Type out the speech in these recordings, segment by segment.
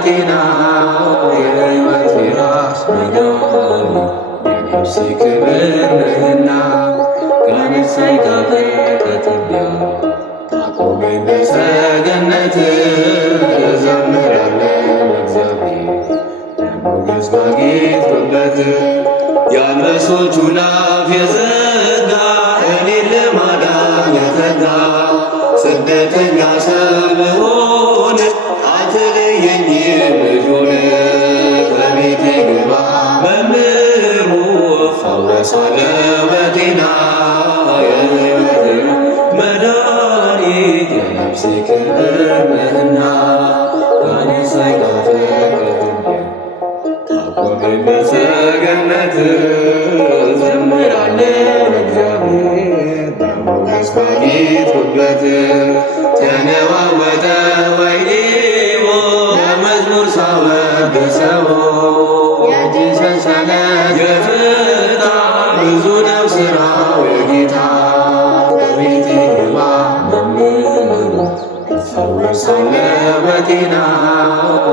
በጤና የሕይወት ራስ መዳን የነፍሴ ክብር ነህና ካነሳኝ ካፈር ከትቢያ ታቆመኝ በሰገነት እዘምራለሁ እግዚአብሔር ሞገስ ባጌጥኩበት የአንበሶቹን አፍ የዘጋ እኔን ለማዳን የተጋ ስደተኛ ስምሆን አትለየኝም ልጁን በቤቴ ግባ መምህሩ እፈወሳለሁ በጤና የሕይወት መድኃኒት የነፍሴ ክብር ነህና ካነሳኝ ካፈር ከትቢያ ታቆመኝ በሰገነት እዘምራለሁ እግዚአብሔር በሞገስ ባጌጥኩበት ተነዋወጠ ወይኔዎ በመዝሙር ሳወድሰው የእጅ ሰንሰለት የፍታ ብዙ ነው ሥራው የጌታ በቤቴ ግባ መምህሩ እፈወሳለሁ በጤና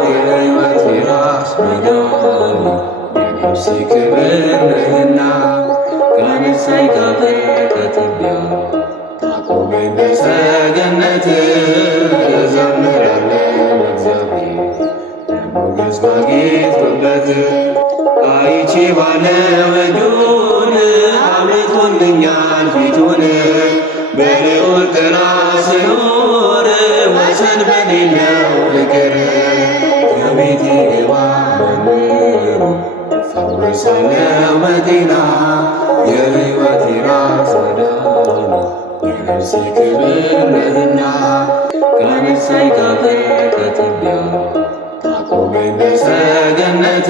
የሕይወት ራስ መዳን የነፍሴ ክብር ነህና ካነሳኝ ካፈር ከትቢያ ታቆመኝ በሰገነት እዘምራለሁ እግዚአብሔር በሞገስ ባጌጥኩበት አይቼ ባለው እጁን አምልጦልኛል ፊቱን በልዑል ጥላ ስኖር ወሰን በሌለው ፍቅር ከቤቴ ግባ መምህሩ እፈወሳለሁ በጤና የሕይወት ራስ መዳን የነፍሴ ክብር ነህና ካነሳኝ ካፈር ከትቢያ ታቆመኝ በሰገነት